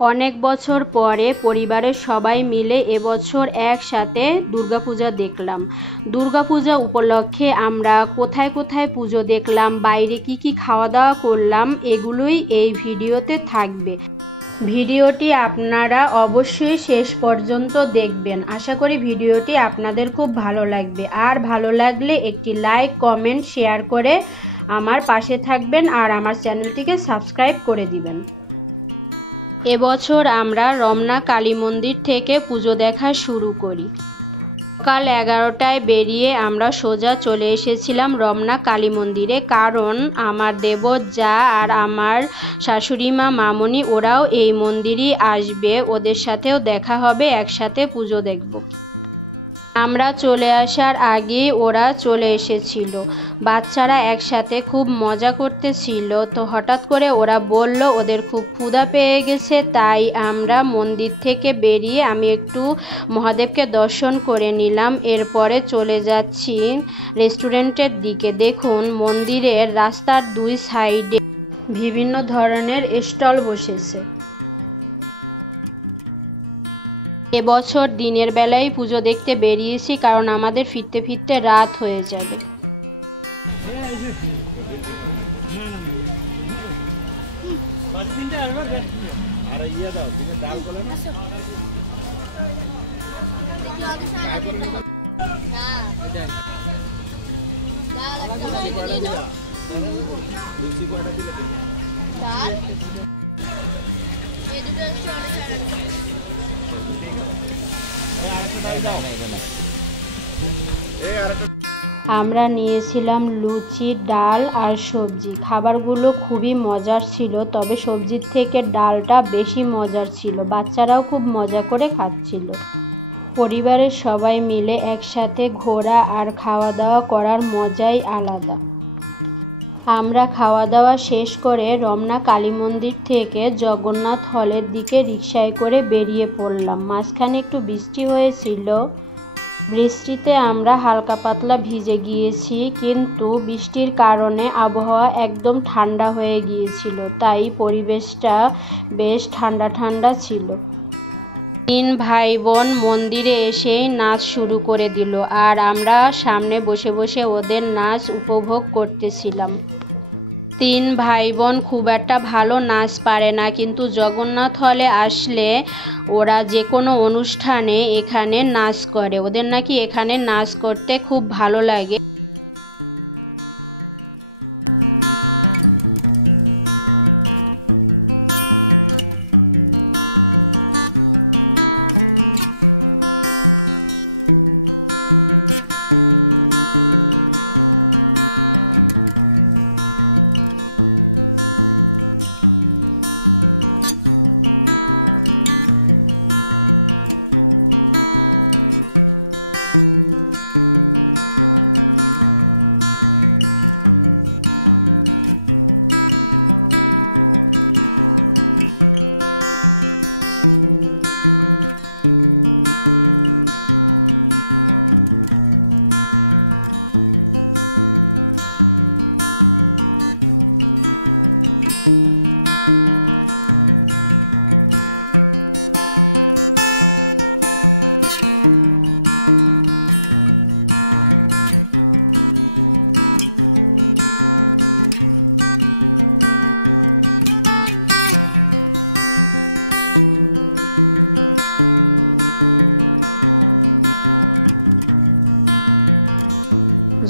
অনেক বছর পরে পরিবারের সবাই মিলে এবছর একসাথে দুর্গাপূজা দেখলাম। দুর্গাপূজা উপলক্ষে আমরা কোথায় কোথায় পুজো দেখলাম, বাইরে কি কি খাওয়া দাওয়া করলাম, এগুলোই এই ভিডিওতে থাকবে। ভিডিওটি আপনারা অবশ্যই শেষ পর্যন্ত দেখবেন। আশা করি ভিডিওটি আপনাদের খুব ভালো লাগবে। আর ভালো লাগলে একটি লাইক, কমেন্ট, শেয়ার করে আমার পাশে থাকবেন আর আমার চ্যানেলটিকে সাবস্ক্রাইব করে দিবেন। এবছর আমরা রমনা কালী মন্দির থেকে পুজো দেখা শুরু করি। সকাল 11টায় বেরিয়ে আমরা সোজা চলে এসেছিলাম রমনা কালী মন্দিরে, কারণ আমার দেবর যা আর আমার শাশুড়ি মা, মামনি ওরাও এই মন্দিরই আসবে, ওদের সাথেও দেখা হবে, একসাথে পুজো দেখব। আমরা চলে আসার আগে ওরা চলে এসেছিল। বাচ্চারা একসাথে খুব মজা করতেছিল, তো হঠাৎ করে ওরা বলল ওদের খুব ক্ষুধা পেয়ে গেছে, তাই আমরা মন্দির থেকে বেরিয়ে আমি একটু মহাদেবকে দর্শন করে নিলাম। এরপরে চলে যাচ্ছি রেস্টুরেন্টের দিকে। দেখুন, মন্দিরের রাস্তার দুই সাইডে বিভিন্ন ধরনের স্টল বসেছে। এবছর দিনের বেলায় পুজো দেখতে বেরিয়েছি, কারণ আমাদের ফিরতে ফিরতে রাত হয়ে যাবে। আমরা নিয়েছিলাম লুচি, ডাল আর সবজি। খাবারগুলো খুবই মজার ছিল, তবে সবজির থেকে ডালটা বেশি মজার ছিল। বাচ্চারাও খুব মজা করে খাচ্ছিল। পরিবারের সবাই মিলে একসাথে ঘোরা আর খাওয়া দাওয়া করার মজাই আলাদা। আমরা খাওয়া দাওয়া শেষ করে রমনা কালী মন্দির থেকে জগন্নাথ হলের দিকে রিকশায় করে বেরিয়ে পড়লাম। মাঝখানে একটু বৃষ্টি হয়েছিল, বৃষ্টিতে আমরা হালকা পাতলা ভিজে গিয়েছি, কিন্তু বৃষ্টির কারণে আবহাওয়া একদম ঠান্ডা হয়ে গিয়েছিল, তাই পরিবেশটা বেশ ঠান্ডা ঠান্ডা ছিল। 3 ভাই বোন মন্দিরে এসেই নাচ শুরু করে দিল, আর আমরা সামনে বসে বসে ওদের নাচ উপভোগ করতেছিলাম। 3 ভাই বোন খুব একটা ভালো নাচ পারে না, কিন্তু জগন্নাথ হলে আসলে ওরা যে কোনো অনুষ্ঠানে এখানে নাচ করে। ওদের নাকি এখানে নাচ করতে খুব ভালো লাগে।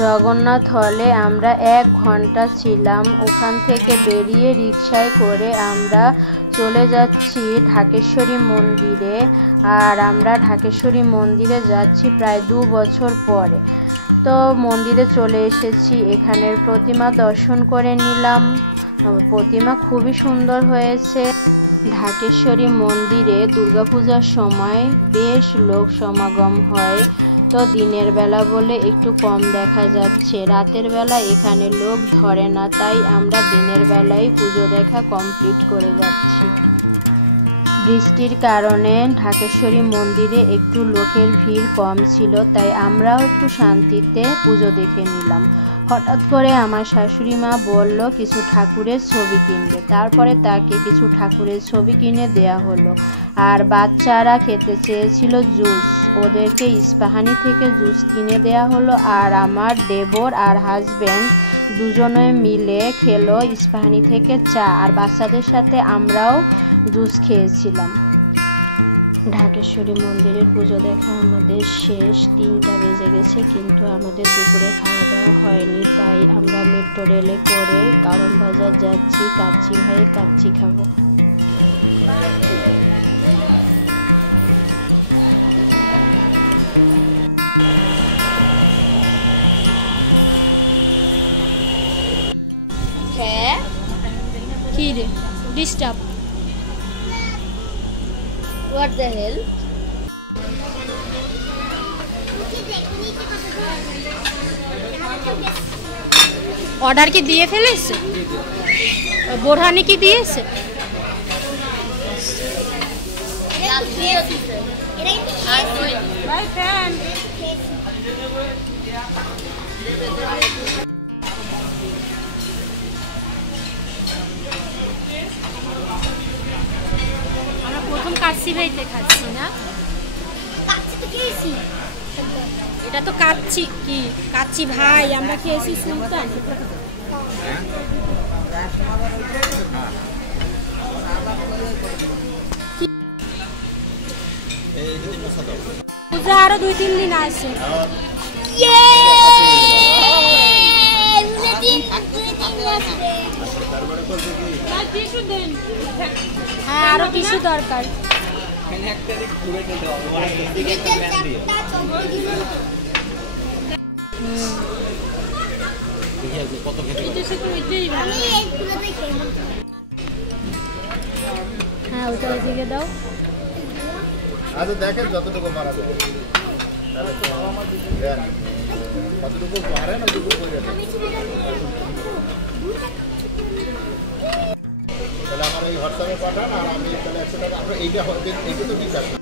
জগন্নাথ হলে আমরা 1 ঘন্টা ছিলাম। ওখান থেকে বেরিয়ে রিকশায় করে আমরা চলে যাচ্ছি ঢাকেশ্বরী মন্দিরে। আর আমরা ঢাকেশ্বরী মন্দিরে যাচ্ছি প্রায় 2 বছর পরে। তো মন্দিরে চলে এসেছি, এখানের প্রতিমা দর্শন করে নিলাম। প্রতিমা খুবই সুন্দর হয়েছে। ঢাকেশ্বরী মন্দিরে দুর্গাপূজার সময় বেশ লোক সমাগম হয়, তো দিনের বেলা বলে একটু কম দেখা যাচ্ছে। রাতের বেলা এখানে লোক ধরে না, তাই আমরা দিনের বেলায় পুজো দেখা কমপ্লিট করে যাচ্ছি। বৃষ্টির কারণে ঢাকেশ্বরী মন্দিরে একটু লোকের ভিড় কম ছিল, তাই আমরাও একটু শান্তিতে পুজো দেখে নিলাম। হঠাৎ করে আমার শাশুড়ি মা বলল কিছু ঠাকুরের ছবি কিনতে। তারপরে তাকে কিছু ঠাকুরের ছবি কিনে দেয়া হলো। আর বাচ্চারা খেতে চেয়েছিল জুস, ওদেরকে ইস্পাহানি থেকে জুস কিনে দেয়া হলো। আর আমার দেবর আর হাজবেন্ড দুজনে মিলে খেলো ইস্পাহানি থেকে চা, আর বাচ্চাদের সাথে আমরাও জুস খেয়েছিলাম। ঢাকেশ্বরী মন্দিরের পুজো দেখা আমাদের শেষ, 3টা বেজে গেছে, কিন্তু আমাদের দুপুরে খাওয়া হয়নি। তাই আমরা মেট্রো রেলে করে কারণ বাজার যাচ্ছি, কাচ্চি খাই, কাচ্চি খাবো। হ্যাঁ কি রে disturb? What the hell? Order কি দিয়ে ফেলেছে? বোরহানি কি দিয়েছে? প্রথম কাচ্চি ভাইতে খাচ্ছি না, এটা তো কাচ্চি কি কাচ্চি ভাই আমরা খেয়েছি সুলতান। পূজা আরো 2-3 দিন আছে। হ্যাঁ আরো টিস্যু দরকার। হ্যাঁ ওটা এদিকে দাও। আচ্ছা দেখেন যতটুকু পারা যাবে, যতটুকু পারেন তাহলে আমার এই হোয়াটসঅ্যাপে পাঠান, আর আমি 100 টাকা আমরা এইটা হবে, এইটা তো ঠিক আছে।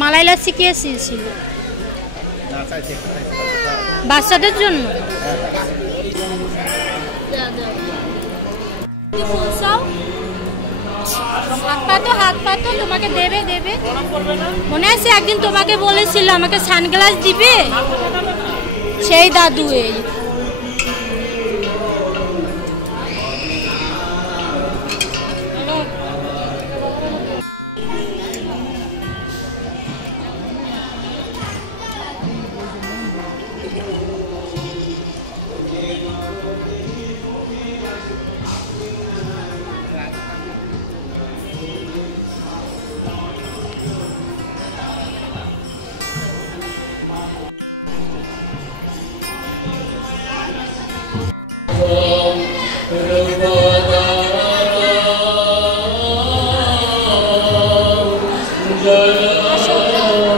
মালাই লাচ্ছি কে এসেছিল? বাচ্চাদের জন্য। হাত পাতো তোমাকে দেবে দেবে মনে আছে একদিন তোমাকে বলেছিল আমাকে সানগ্লাস দিবে, সেই দাদু এই।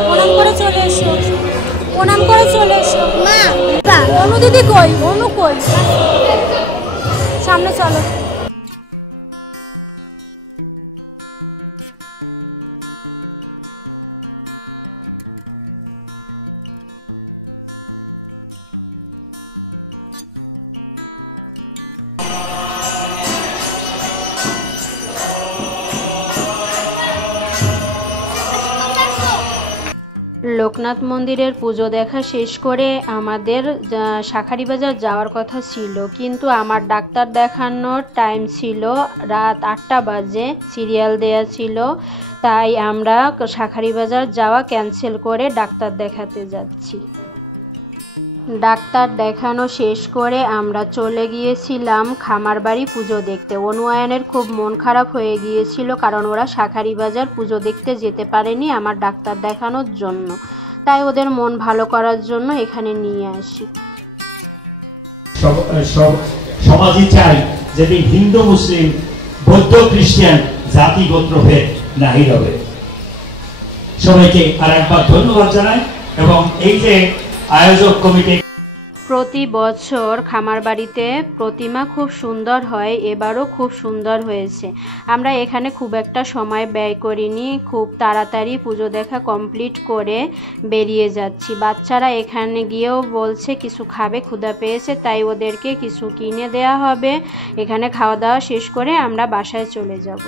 প্রণাম করে চলে এসো, প্রণাম করে চলে এসো। মা অনু দিদি কই? অনু কই? সামনে চলো। লোকনাথ মন্দিরের পুজো দেখা শেষ করে আমাদের শাঁখারীবাজার যাওয়ার কথা ছিল, কিন্তু আমার ডাক্তার দেখানোর টাইম ছিল রাত 8টা বাজে, সিরিয়াল দেয়া ছিল। তাই আমরা শাঁখারীবাজার যাওয়া ক্যান্সেল করে ডাক্তার দেখাতে যাচ্ছি। ডাক্তার দেখানো শেষ করে আমরা চলে গিয়েছিলাম খামারবাড়ি পুজো দেখতে। অনুয়ায়নের খুব মন খারাপ হয়ে গিয়েছিল, কারণ ওরা শাঁখারীবাজার পুজো দেখতে যেতে পারেনি আমার ডাক্তার দেখানোর জন্য। তাই ওদের মন ভালো করার জন্য এখানে নিয়ে আসি। সমাজই চাই যদি হিন্দু মুসলিম বৌদ্ধ খ্রিস্টান জাতি গোত্রভেদ নাহি রবে। সবাইকে আরেকবার ধন্যবাদ জানাই এবং এই যে আয়োজক কমিটি প্রতি বছর খামার বাড়িতে প্রতিমা খুব সুন্দর হয়, এবারও খুব সুন্দর হয়েছে। আমরা এখানে খুব একটা সময় ব্যয় করিনি, খুব তাড়াতাড়ি পুজো দেখা কমপ্লিট করে বেরিয়ে যাচ্ছি। বাচ্চারা এখানে গিয়েও বলছে কিছু খাবে, ক্ষুধা পেয়েছে, তাই ওদেরকে কিছু কিনে দেওয়া হবে। এখানে খাওয়া দাওয়া শেষ করে আমরা বাসায় চলে যাব।